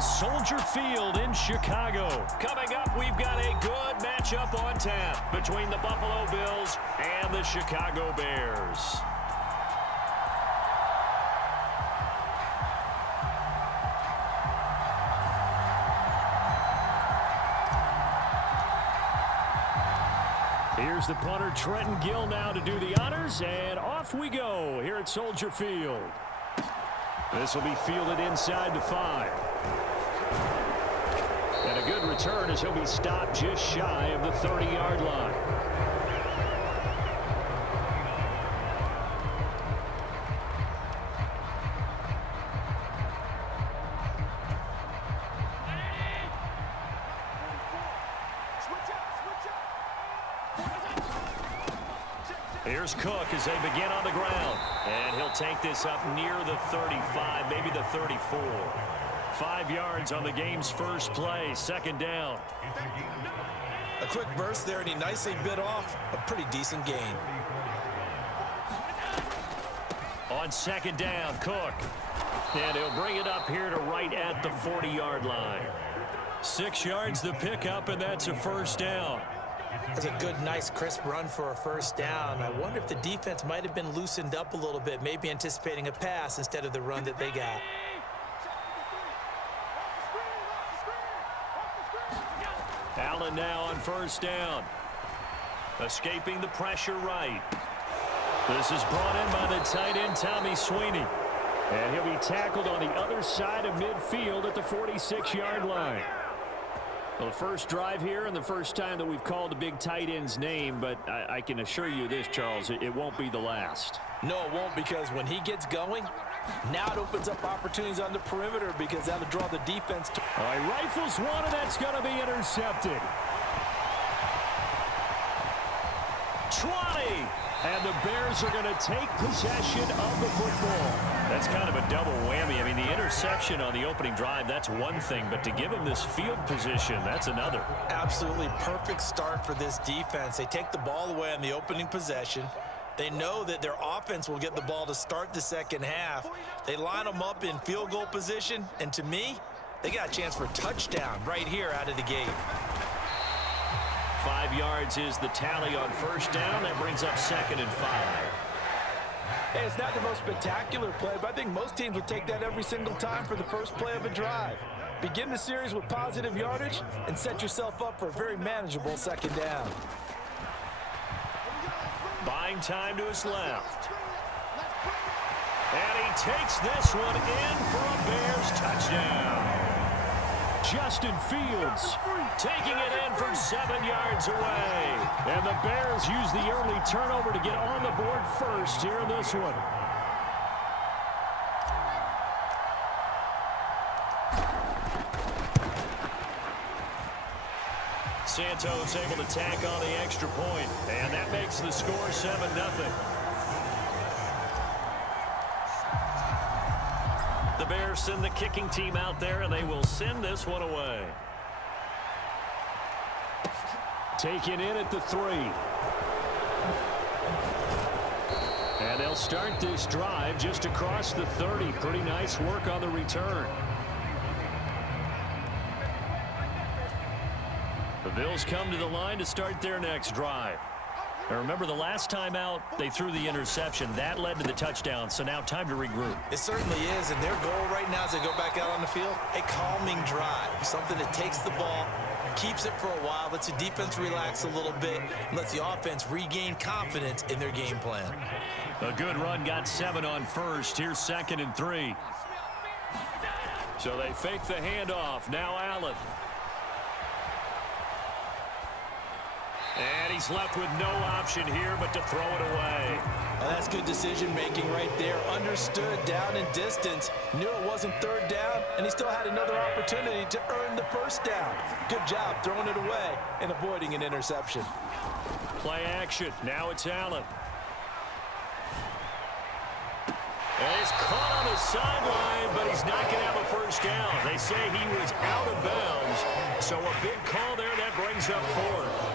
Soldier Field in Chicago. Coming up, we've got a good matchup on tap between the Buffalo Bills and the Chicago Bears. Here's the punter, Trenton Gill, now to do the honors, and off we go here at Soldier Field. This will be fielded inside the 5. And a good return as he'll be stopped just shy of the 30-yard line. Here's Cook as they begin on the ground. And he'll take this up near the 35, maybe the 34. 5 yards on the game's first play, second down. A quick burst there, and he nicely bit off a pretty decent gain. On second down, Cook. And he'll bring it up here to right at the 40-yard line. 6 yards the pickup, and that's a first down. That's a good, nice, crisp run for a first down. I wonder if the defense might have been loosened up a little bit, maybe anticipating a pass instead of the run that they got. Allen now on first down. Escaping the pressure right. This is brought in by the tight end, Tommy Sweeney. And he'll be tackled on the other side of midfield at the 46-yard line. Well, the first drive here and the first time that we've called a big tight end's name, but I can assure you this, Charles, it won't be the last. No, it won't, because when he gets going, now it opens up opportunities on the perimeter because that'll draw the defense to... All right, rifles one, and that's going to be intercepted. 20! And the Bears are going to take possession of the football. That's kind of a double whammy. I mean, the interception on the opening drive, that's one thing, but to give him this field position, that's another. Absolutely perfect start for this defense. They take the ball away on the opening possession. They know that their offense will get the ball to start the second half. They line them up in field goal position, and to me, they got a chance for a touchdown right here out of the gate. 5 yards is the tally on first down. That brings up second and 5. Hey, it's not the most spectacular play, but I think most teams will take that every single time for the first play of a drive. Begin the series with positive yardage and set yourself up for a very manageable second down. Buying time to his left. And he takes this one in for a Bears touchdown. Justin Fields taking it in from 7 yards away. And the Bears use the early turnover to get on the board first here in this one. Santos able to tack on the extra point, and that makes the score 7-0. The Bears send the kicking team out there, and they will send this one away. Taken in at the 3. And they'll start this drive just across the 30. Pretty nice work on the return. The Bills come to the line to start their next drive. Now remember, the last time out, they threw the interception. That led to the touchdown, so now time to regroup. It certainly is, and their goal right now as they go back out on the field, a calming drive, something that takes the ball, keeps it for a while, lets the defense relax a little bit, and lets the offense regain confidence in their game plan. A good run, got 7 on first. Here's second and 3. So they fake the handoff. Now Allen. And he's left with no option here but to throw it away. Well, that's good decision-making right there. Understood down and distance. Knew it wasn't third down, and he still had another opportunity to earn the first down. Good job throwing it away and avoiding an interception. Play action. Now it's Allen. And he's caught on the sideline, but he's not going to have a first down. They say he was out of bounds, so a big call there. That brings up 4th.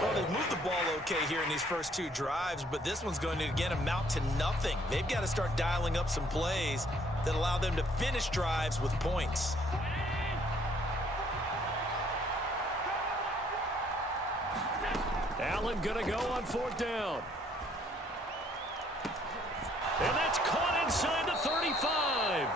Well, they've moved the ball okay here in these first 2 drives, but this one's going to, again, amount to nothing. They've got to start dialing up some plays that allow them to finish drives with points. Allen going to go on 4th down. And that's caught inside the 35.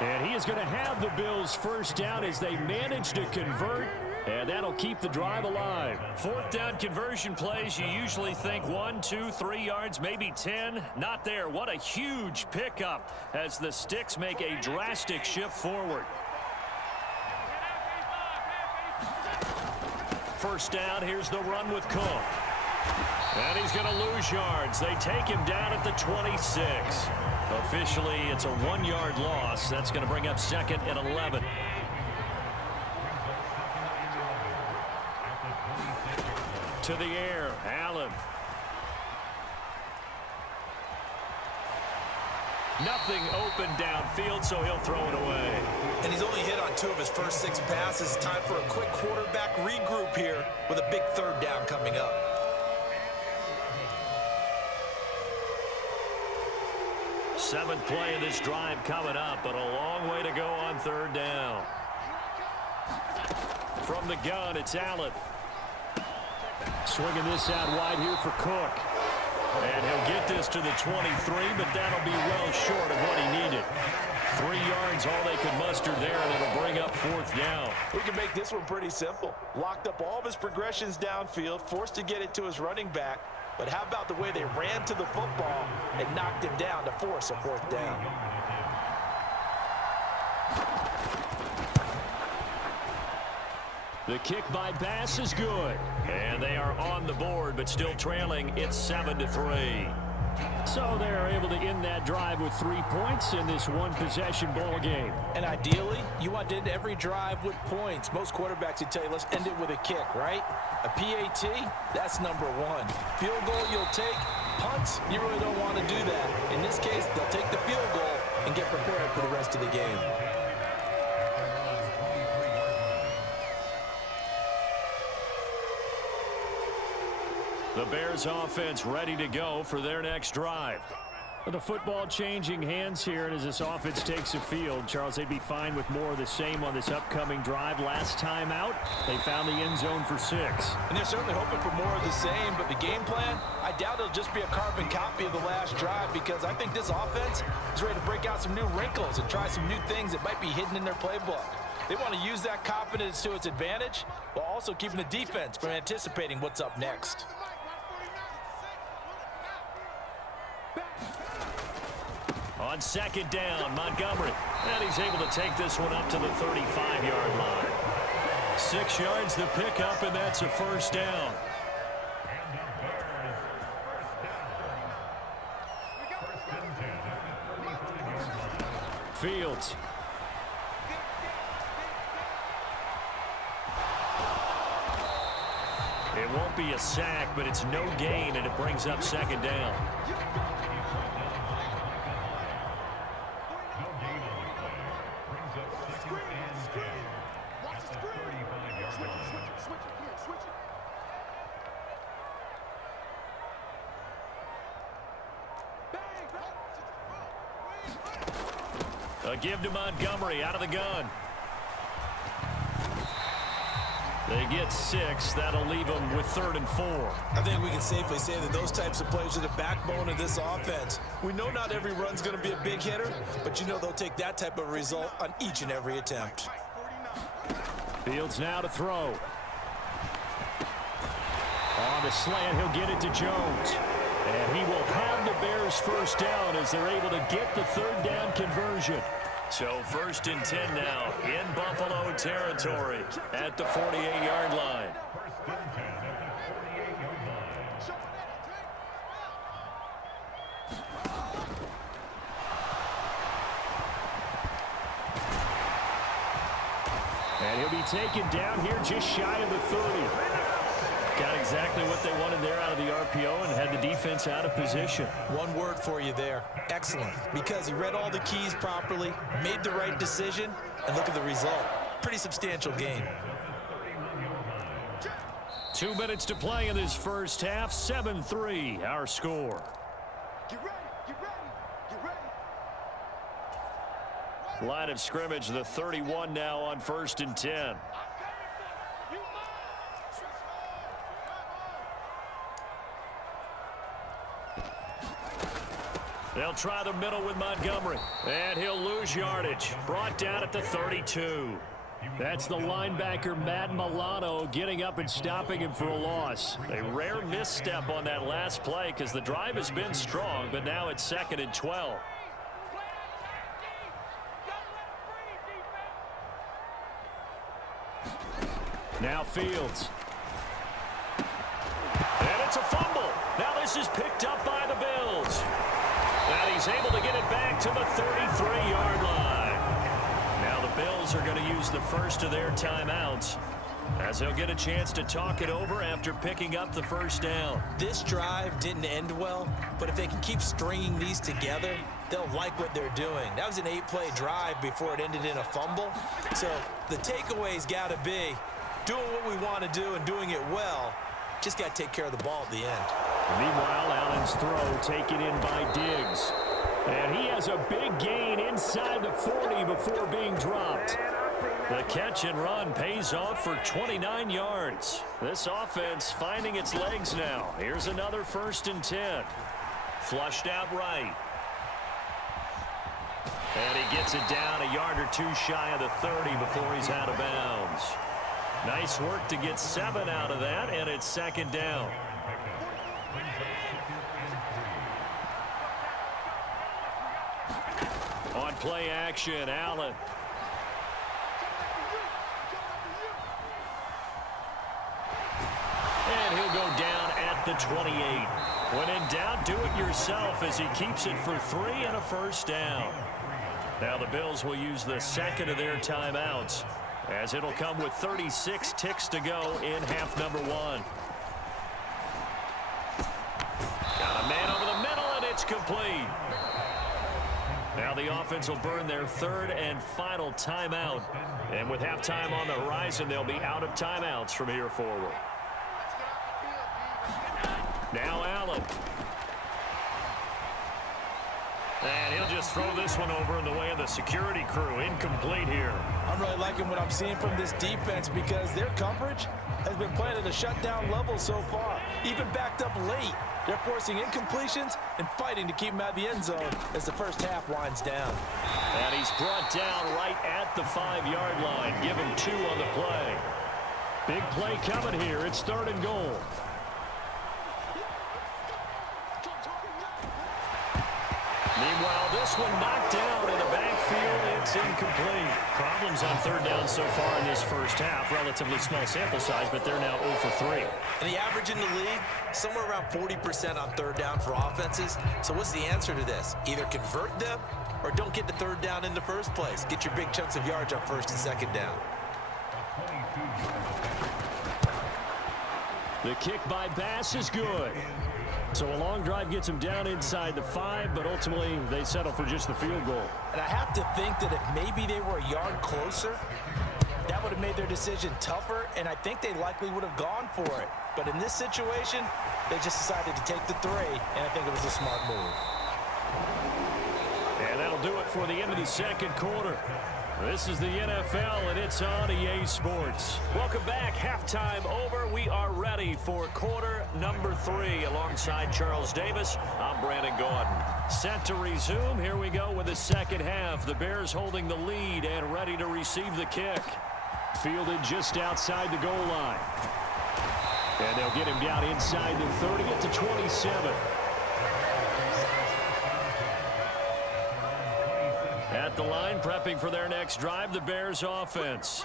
And he is going to have the Bills 1st down as they manage to convert. And that'll keep the drive alive. 4th down conversion plays, you usually think 1, 2, 3 yards, maybe 10. Not there. What a huge pickup as the Sticks make a drastic shift forward. 1st down, here's the run with Cook. And he's going to lose yards. They take him down at the 26. Officially, it's a 1-yard loss. That's going to bring up 2nd and 11. To the air, Allen. Nothing open downfield, so he'll throw it away. And he's only hit on 2 of his first 6 passes. Time for a quick quarterback regroup here with a big 3rd down coming up. Seventh play of this drive coming up, but a long way to go on 3rd down. From the gun, it's Allen. Swinging this out wide here for Cook. And he'll get this to the 23, but that'll be well short of what he needed. 3 yards, all they could muster there, and it'll bring up 4th down. We can make this one pretty simple. Locked up all of his progressions downfield, forced to get it to his running back. But how about the way they ran to the football and knocked him down to force a 4th down? The kick by Bass is good. And they are on the board, but still trailing. It's 7-3. So they're able to end that drive with 3 points in this one-possession ball game. And ideally, you want to end every drive with points. Most quarterbacks would tell you, let's end it with a kick, right? A PAT, that's number 1. Field goal you'll take. Punts, you really don't want to do that. In this case, they'll take the field goal and get prepared for the rest of the game. The Bears offense ready to go for their next drive. The football changing hands here, and as this offense takes the field, Charles, they'd be fine with more of the same on this upcoming drive. Last time out, they found the end zone for 6. And they're certainly hoping for more of the same, but the game plan, I doubt it'll just be a carbon copy of the last drive, because I think this offense is ready to break out some new wrinkles and try some new things that might be hidden in their playbook. They want to use that confidence to its advantage while also keeping the defense from anticipating what's up next. On 2nd down, Montgomery. And he's able to take this one up to the 35-yard line. 6 yards the pickup, and that's a 1st down. Fields. It won't be a sack, but it's no gain, and it brings up 2nd down. A give to Montgomery out of the gun. They get 6. That'll leave them with 3rd and 4. I think we can safely say that those types of plays are the backbone of this offense. We know not every run's going to be a big hitter, but you know they'll take that type of result on each and every attempt. Fields now to throw. On the slant, he'll get it to Jones. And he will have the Bears 1st down as they're able to get the 3rd down conversion. So 1st and 10 now in Buffalo territory at the 48-yard line. And he'll be taken down here just shy of the 30. Got exactly what they wanted there out of the RPO and had the defense out of position. One word for you there, excellent, because he read all the keys properly, made the right decision, and look at the result. Pretty substantial game. 2 minutes to play in this first half. 7-3 our score. Get ready, get ready, get ready. Line of scrimmage, the 31 now on 1st and 10. They'll try the middle with Montgomery. And he'll lose yardage. Brought down at the 32. That's the linebacker, Matt Milano, getting up and stopping him for a loss. A rare misstep on that last play because the drive has been strong, but now it's 2nd and 12. Now Fields. And it's a fumble. Now this is picked up by the Bills. And he's able to get it back to the 33-yard line. Now the Bills are going to use the first of their timeouts as they'll get a chance to talk it over after picking up the first down. This drive didn't end well, but if they can keep stringing these together, they'll like what they're doing. That was an 8-play drive before it ended in a fumble. So the takeaway's got to be doing what we want to do and doing it well. Just got to take care of the ball at the end. Meanwhile, Allen's throw taken in by Diggs. And he has a big gain inside the 40 before being dropped. The catch and run pays off for 29 yards. This offense finding its legs now. Here's another 1st and 10. Flushed out right. And he gets it down a yard or two shy of the 30 before he's out of bounds. Nice work to get 7 out of that, and it's 2nd down. On play action, Allen. And he'll go down at the 28. When in doubt, do it yourself as he keeps it for 3 and a 1st down. Now the Bills will use the 2nd of their timeouts, as it'll come with 36 ticks to go in half number 1. Got a man over the middle, and it's complete. Now the offense will burn their 3rd and final timeout. And with halftime on the horizon, they'll be out of timeouts from here forward. Now Allen. And he'll just throw this one over in the way of the security crew. Incomplete here. I'm really liking what I'm seeing from this defense because their coverage has been playing at a shutdown level so far. Even backed up late, they're forcing incompletions and fighting to keep them out of the end zone as the first half winds down. And he's brought down right at the 5-yard line. Give him 2 on the play. Big play coming here. It's 3rd and goal. Meanwhile, this one knocked down in the backfield. It's incomplete. Problems on 3rd down so far in this first half. Relatively small sample size, but they're now 0 for 3. And the average in the league, somewhere around 40% on 3rd down for offenses. So what's the answer to this? Either convert them or don't get the 3rd down in the first place. Get your big chunks of yards up 1st and 2nd down. The kick by Bass is good. So a long drive gets them down inside the 5, but ultimately they settle for just the field goal. And I have to think that if maybe they were a yard closer, that would have made their decision tougher, and I think they likely would have gone for it. But in this situation, they just decided to take the 3, and I think it was a smart move. And that'll do it for the end of the 2nd quarter. This is the NFL, and it's on EA Sports. Welcome back. Halftime over. We are ready for quarter number 3. Alongside Charles Davis, I'm Brandon Gordon. Set to resume. Here we go with the 2nd half. The Bears holding the lead and ready to receive the kick. Fielded just outside the goal line. And they'll get him down inside the 30 at the 27. At the line, prepping for their next drive, the Bears offense.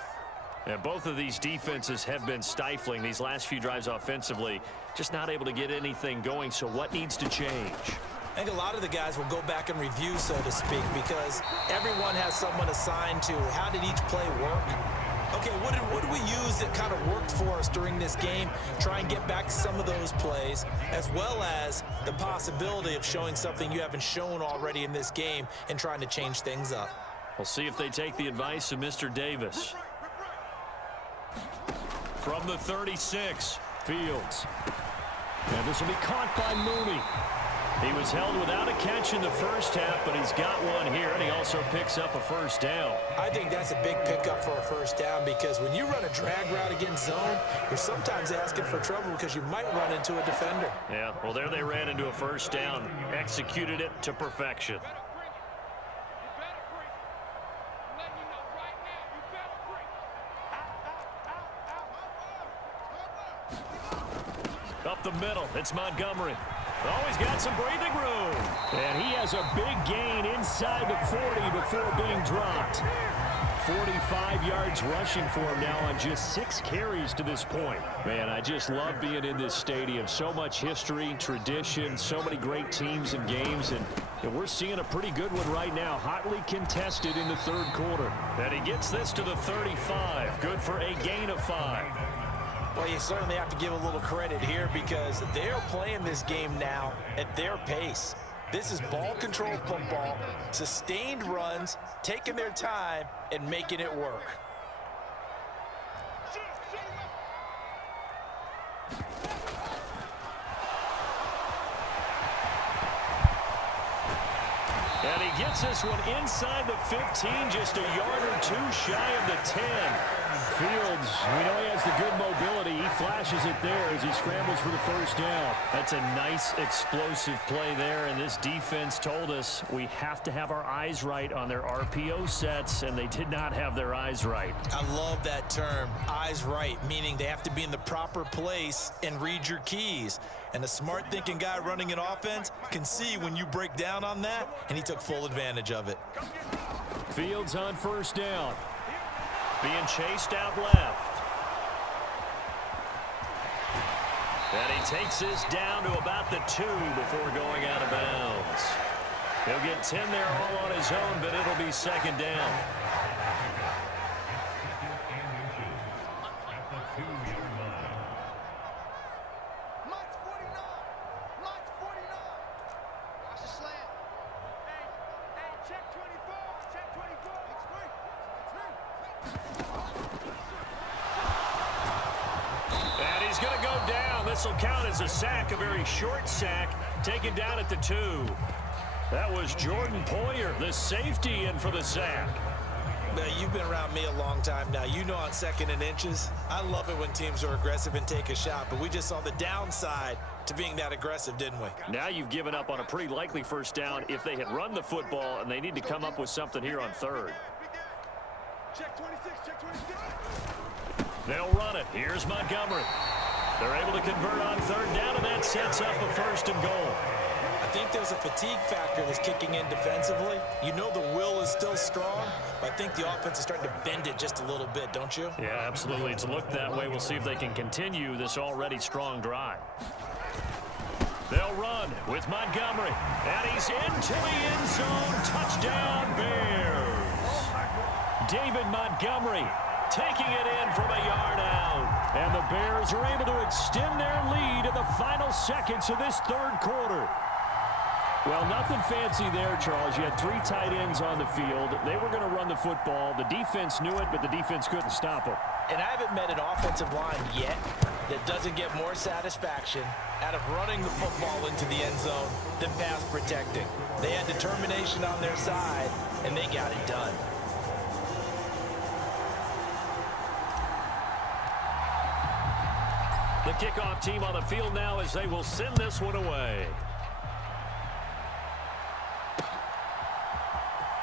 And both of these defenses have been stifling these last few drives offensively. Just not able to get anything going, so what needs to change? I think a lot of the guys will go back and review, so to speak, because everyone has someone assigned to how did each play work. Okay, what did we use that kind of worked for us during this game? Try and get back some of those plays, as well as the possibility of showing something you haven't shown already in this game and trying to change things up. We'll see if they take the advice of Mr. Davis. From the 36, Fields. And this will be caught by Mooney. He was held without a catch in the first half, but he's got one here, and he also picks up a first down. I think that's a big pickup for a first down because when you run a drag route against zone, you're sometimes asking for trouble because you might run into a defender. Yeah, well, there they ran into a first down, executed it to perfection. Up the middle, it's Montgomery. Always got some breathing room. And he has a big gain inside the 40 before being dropped. 45 yards rushing for him now on just 6 carries to this point. Man, I just love being in this stadium. So much history, tradition, so many great teams and games. And we're seeing a pretty good one right now. Hotly contested in the third quarter. And he gets this to the 35. Good for a gain of 5. Well, you certainly have to give a little credit here because they're playing this game now at their pace. This is ball-controlled football, sustained runs, taking their time, and making it work. And he gets this one inside the 15, just a yard or two shy of the 10. Fields, we know he has the good mobility. He flashes it there as he scrambles for the first down. That's a nice explosive play there, and this defense told us we have to have our eyes right on their RPO sets, and they did not have their eyes right. I love that term, eyes right, meaning they have to be in the proper place and read your keys. And a smart thinking guy running an offense can see when you break down on that, and he took full advantage of it. Fields on first down. Being chased out left. And he takes this down to about the 2 before going out of bounds. He'll get 10 there all on his own, but it'll be second down. This will count as a sack, a very short sack, taken down at the 2. That was Jordan Poyer, the safety, in for the sack. Now, you've been around me a long time now. You know on 2nd and inches, I love it when teams are aggressive and take a shot, but we just saw the downside to being that aggressive, didn't we? Now you've given up on a pretty likely first down if they had run the football, and they need to come up with something here on 3rd. Check 26, check 26. They'll run it. Here's Montgomery. They're able to convert on 3rd down, and that sets up a 1st and goal. I think there's a fatigue factor that's kicking in defensively. You know the will is still strong, but I think the offense is starting to bend it just a little bit, don't you? Yeah, absolutely. It's looked that way. We'll see if they can continue this already strong drive. They'll run with Montgomery, and he's into the end zone. Touchdown, Bears. David Montgomery taking it in from a yard out. And the Bears are able to extend their lead in the final seconds of this 3rd quarter. Well, nothing fancy there, Charles. You had 3 tight ends on the field. They were going to run the football. The defense knew it, but the defense couldn't stop them. And I haven't met an offensive line yet that doesn't get more satisfaction out of running the football into the end zone than pass protecting. They had determination on their side, and they got it done. The kickoff team on the field now as they will send this one away.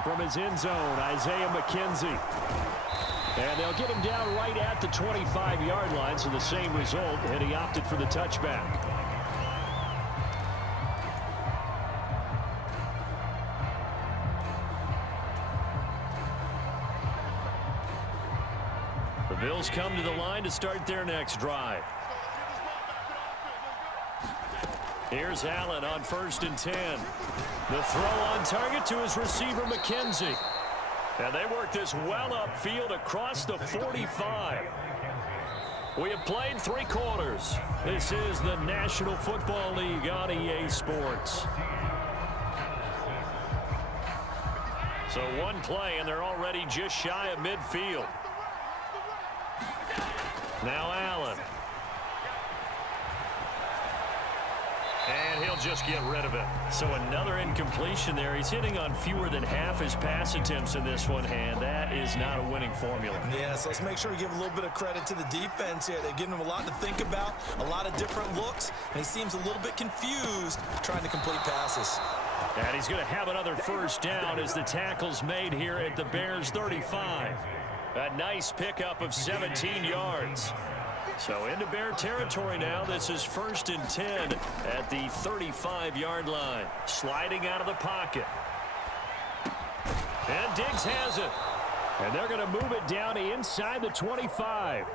From his end zone, Isaiah McKenzie. And they'll get him down right at the 25-yard line, so the same result, and he opted for the touchback. The Bills come to the line to start their next drive. Here's Allen on 1st and 10. The throw on target to his receiver, McKenzie. And they work this well upfield across the 45. We have played 3 quarters. This is the National Football League on EA Sports. So one play, and they're already just shy of midfield. Now Allen. And he'll just get rid of it. So another incompletion there. He's hitting on fewer than half his pass attempts in this one, and that is not a winning formula. Yeah, so let's make sure we give a little bit of credit to the defense here. They've given him a lot to think about, a lot of different looks, and he seems a little bit confused trying to complete passes. And he's going to have another first down as the tackle's made here at the Bears 35. A nice pickup of 17 yards. So into Bear territory now. This is 1st and 10 at the 35-yard line. Sliding out of the pocket. And Diggs has it. And they're going to move it down inside the 25.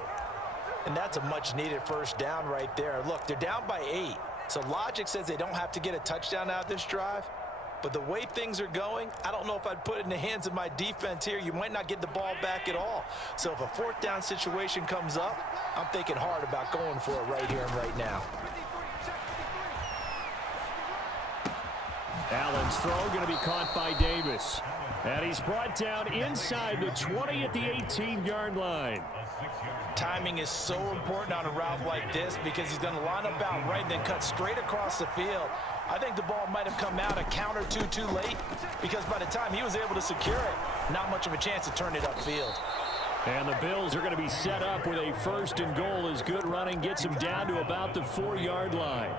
And that's a much-needed first down right there. Look, they're down by 8. So logic says they don't have to get a touchdown out of this drive. But the way things are going, I don't know if I'd put it in the hands of my defense here. You might not get the ball back at all. So if a 4th down situation comes up, I'm thinking hard about going for it right here and right now. Allen's throw going to be caught by Davis. And he's brought down inside the 20 at the 18-yard line. Timing is so important on a route like this because he's going to line up out right and then cut straight across the field. I think the ball might have come out a count or two too late because by the time he was able to secure it, not much of a chance to turn it upfield. And the Bills are going to be set up with a 1st and goal as good running gets him down to about the 4-yard line.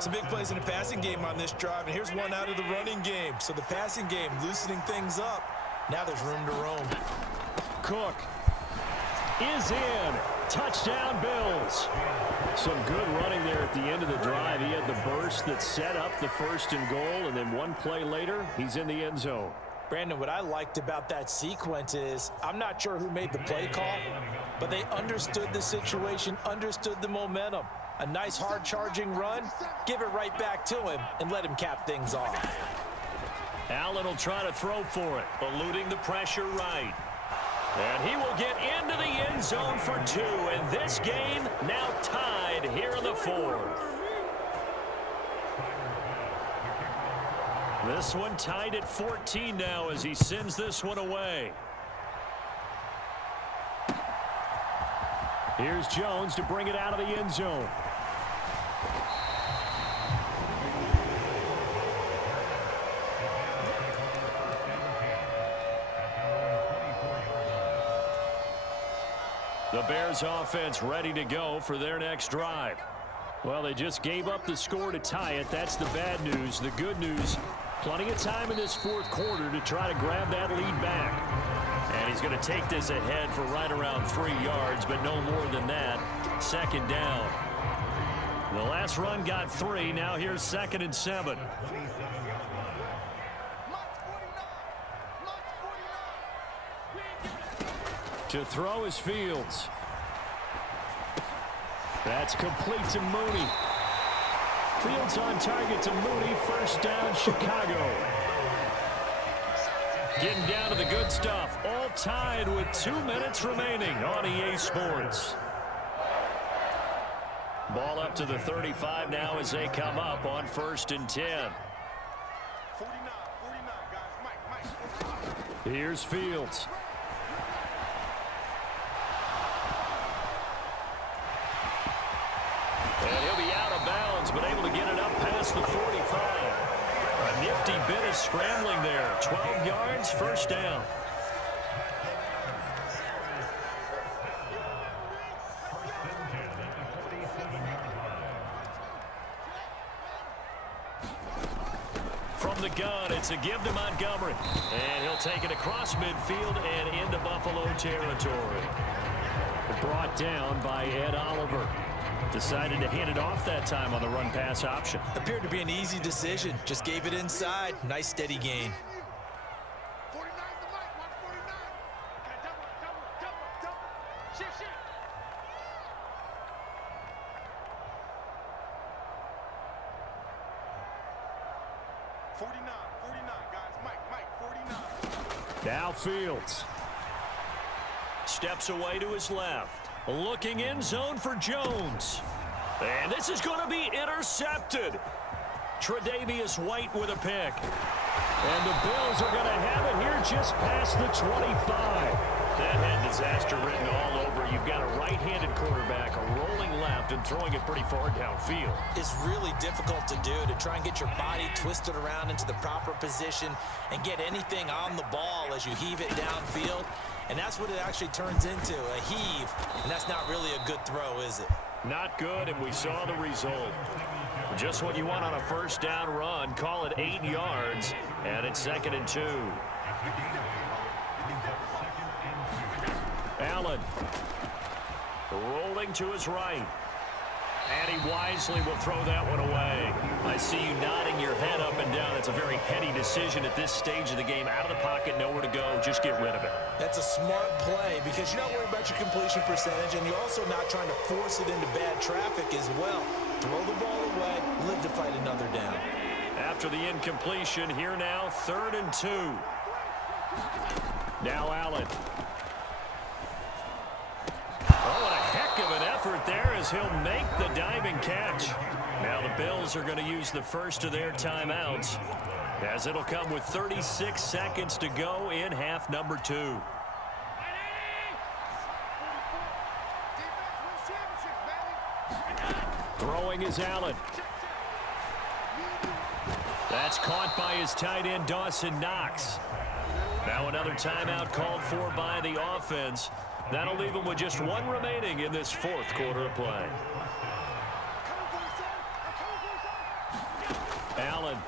Some big plays in the passing game on this drive, and here's one out of the running game. So the passing game loosening things up. Now there's room to roam. Cook is in. Touchdown, Bills. Some good running there at the end of the drive. He had the burst that set up the 1st and goal, and then one play later, he's in the end zone. Brandon, what I liked about that sequence is I'm not sure who made the play call, but they understood the situation, understood the momentum. A nice hard-charging run, give it right back to him, and let him cap things off. Allen will try to throw for it, eluding the pressure right. And he will get into the end zone for 2, and this game now tied here in the 4th. This one tied at 14 now as he sends this one away. Here's Jones to bring it out of the end zone. The Bears offense ready to go for their next drive. Well, they just gave up the score to tie it. That's the bad news. The good news, plenty of time in this 4th quarter to try to grab that lead back. And he's going to take this ahead for right around 3 yards, but no more than that. 2nd down. The last run got 3. Now here's 2nd and 7. To throw is Fields. That's complete to Mooney. Fields on target to Mooney. 1st down, Chicago. Getting down to the good stuff. All tied with 2 minutes remaining on EA Sports. Ball up to the 35 now as they come up on 1st and 10. 49, guys. Mike. Here's Fields. And he'll be out of bounds, but able to get it up past the 45. A nifty bit of scrambling there. 12 yards, 1st down. From the gun, it's a give to Montgomery. And he'll take it across midfield and into Buffalo territory. Brought down by Ed Oliver. Decided to hand it off that time on the run-pass option. Appeared to be an easy decision. Just gave it inside. Nice steady gain. 49 to Mike. 149. Double. Shift. 49, guys. Mike. 49. Now Fields. Steps away to his left. Looking in zone for Jones. And this is going to be intercepted. Tre'Davious White with a pick. And the Bills are going to have it here just past the 25. That had disaster written all over. You've got a right-handed quarterback rolling left and throwing it pretty far downfield. It's really difficult to do, to try and get your body twisted around into the proper position and get anything on the ball as you heave it downfield. And that's what it actually turns into, a heave. And that's not really a good throw, is it? Not good, and we saw the result. Just what you want on a first down run. Call it 8 yards, and it's 2nd and 2. Allen rolling to his right. And he wisely will throw that one away. I see you nodding your head up and down. That's a very heady decision at this stage of the game. Out of the pocket, nowhere to go. Just get rid of it. That's a smart play because you're not worried about your completion percentage, and you're also not trying to force it into bad traffic as well. Throw the ball away, live to fight another down. After the incompletion, here now, 3rd and 2. Now Allen. Oh, what a heck of an effort there as he'll make the diving catch. Now the Bills are going to use the first of their timeouts, as it'll come with 36 seconds to go in half number 2. Throwing is Allen. That's caught by his tight end, Dawson Knox. Now another timeout called for by the offense. That'll leave him with just 1 remaining in this 4th quarter of play. Allen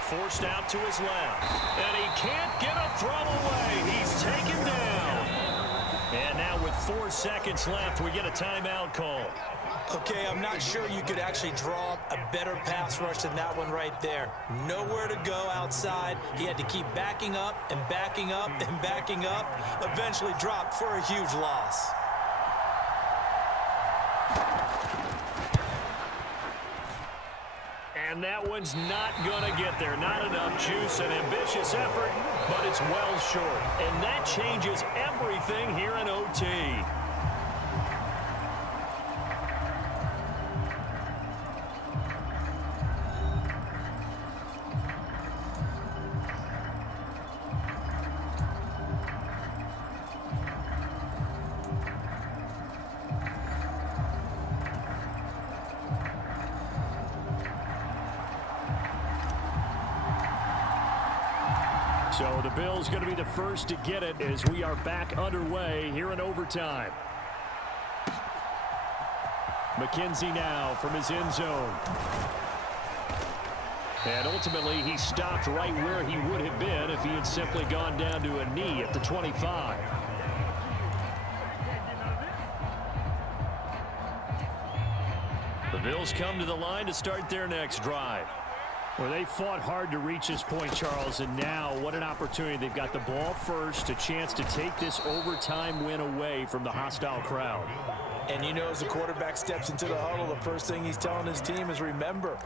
forced out to his left, and he can't get a throw away. He's taken down. And now with 4 seconds left, we get a timeout call. Okay, I'm not sure you could actually draw a better pass rush than that one right there. Nowhere to go outside. He had to keep backing up and backing up and backing up. Eventually dropped for a huge loss. And that one's not going to get there. Not enough juice. An ambitious effort, but it's well short. And that changes everything here in OT. So the Bills going to be the first to get it as we are back underway here in overtime. McKenzie now from his end zone. And ultimately he stopped right where he would have been if he had simply gone down to a knee at the 25. The Bills come to the line to start their next drive. Well, they fought hard to reach this point, Charles, and now what an opportunity. They've got the ball first, a chance to take this overtime win away from the hostile crowd. And you know, as the quarterback steps into the huddle, the first thing he's telling his team is, remember,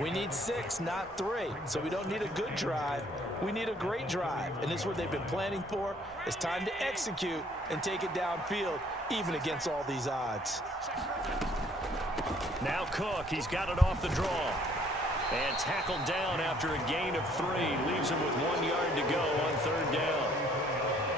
we need 6, not 3. So we don't need a good drive. We need a great drive. And this is what they've been planning for. It's time to execute and take it downfield, even against all these odds. Now Cook, he's got it off the draw. And tackled down after a gain of 3. Leaves him with 1 yard to go on 3rd down.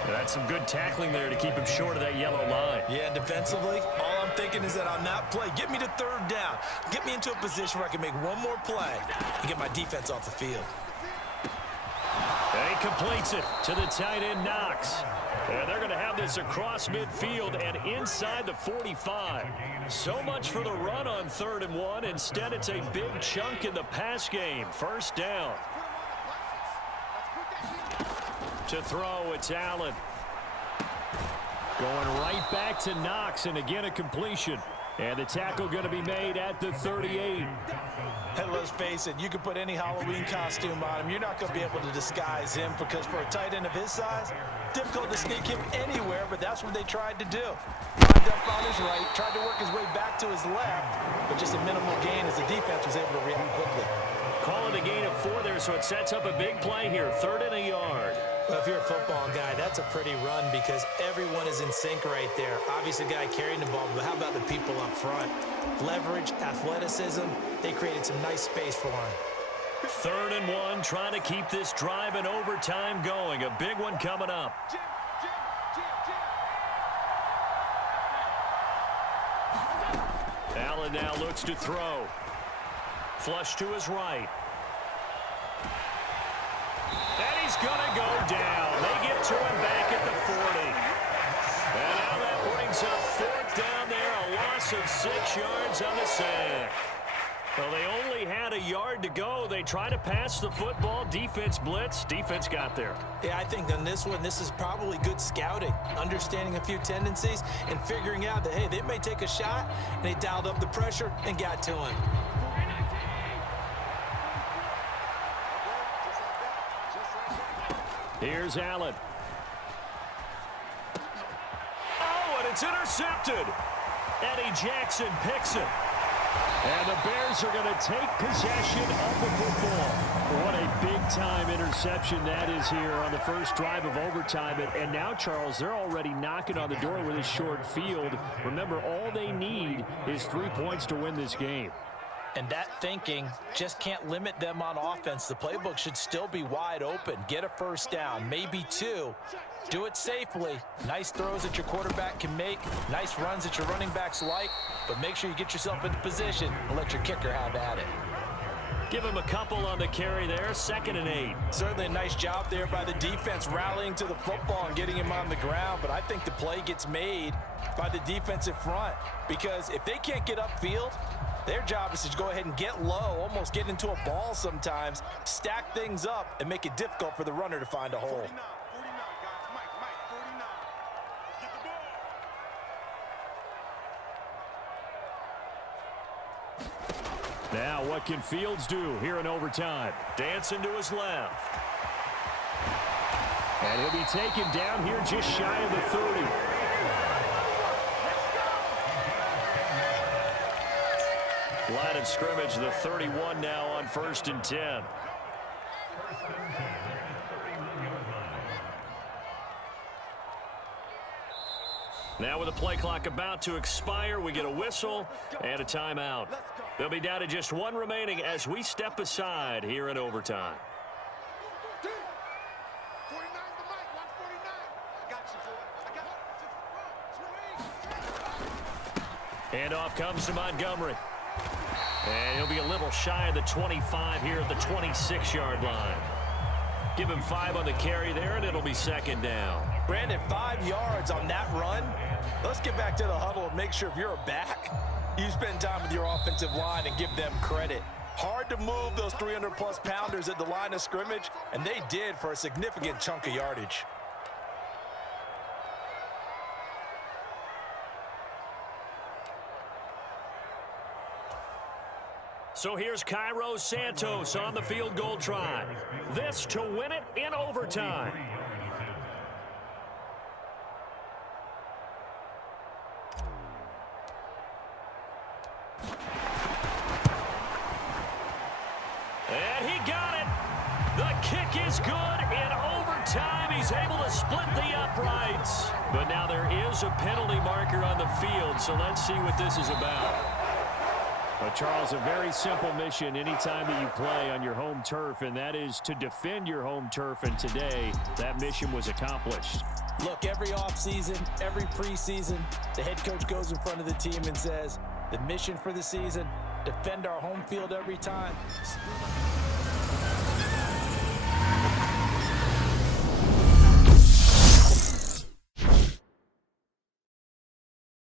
That's some good tackling there to keep him short of that yellow line. Yeah, defensively, all I'm thinking is that on that play, get me to 3rd down. Get me into a position where I can make one more play and get my defense off the field. And he completes it to the tight end, Knox. And they're going to have this across midfield and inside the 45. So much for the run on 3rd and 1. Instead, it's a big chunk in the pass game. 1st down. To throw, it's Allen. Going right back to Knox, and again a completion. And the tackle going to be made at the 38. And let's face it, you can put any Halloween costume on him. You're not going to be able to disguise him because for a tight end of his size, difficult to sneak him anywhere, but that's what they tried to do. Lined up on his right, tried to work his way back to his left, but just a minimal gain as the defense was able to react quickly. Calling a gain of 4 there, so it sets up a big play here. 3rd and a yard. Well, if you're a football guy, that's a pretty run because everyone is in sync right there. Obviously, the guy carrying the ball, but how about the people up front? Leverage, athleticism, they created some nice space for him. 3rd and 1, trying to keep this drive in overtime going. A big one coming up. Allen now looks to throw. Flush to his right. And he's going to go down. They get to him back at the 40. And now that brings up fourth down there, a loss of 6 yards on the sack. Well, they only had a yard to go. They try to pass the football. Defense blitz. Defense got there. Yeah, I think on this one, this is probably good scouting, understanding a few tendencies and figuring out that, hey, they may take a shot, and they dialed up the pressure and got to him. Here's Allen. Oh, and it's intercepted. Eddie Jackson picks it. And the Bears are going to take possession of the football. What a big-time interception that is here on the first drive of overtime. And now, Charles, they're already knocking on the door with a short field. Remember, all they need is 3 points to win this game. And that thinking just can't limit them on offense. The playbook should still be wide open. Get a first down, maybe 2. Do it safely. Nice throws that your quarterback can make. Nice runs that your running backs like. But make sure you get yourself into position and let your kicker have at it. Give him a couple on the carry there. 2nd and 8. Certainly a nice job there by the defense rallying to the football and getting him on the ground. But I think the play gets made by the defensive front. Because if they can't get upfield, their job is to go ahead and get low, almost get into a ball sometimes, stack things up, and make it difficult for the runner to find a hole. 49, guys. Mike, 49. Get the ball. Now, what can Fields do here in overtime? Dancing to his left. And he'll be taken down here just shy of the 30. Line of scrimmage, the 31 now on 1st and 10. Now with the play clock about to expire, we get a whistle and a timeout. They'll be down to just 1 remaining as we step aside here in overtime. 49 the mic, 149. I got you, boy. I got you. Handoff comes to Montgomery. And he'll be a little shy of the 25 here at the 26-yard line. Give him 5 on the carry there, and it'll be 2nd down. Brandon, 5 yards on that run. Let's get back to the huddle and make sure if you're a back, you spend time with your offensive line and give them credit. Hard to move those 300-plus pounders at the line of scrimmage, and they did for a significant chunk of yardage. So here's Cairo Santos on the field goal try. This to win it in overtime. And he got it. The kick is good in overtime. He's able to split the uprights. But now there is a penalty marker on the field, so let's see what this is about. Well, Charles, a very simple mission anytime that you play on your home turf, and that is to defend your home turf, and today that mission was accomplished. Look, every offseason, every preseason, the head coach goes in front of the team and says, the mission for the season, defend our home field every time.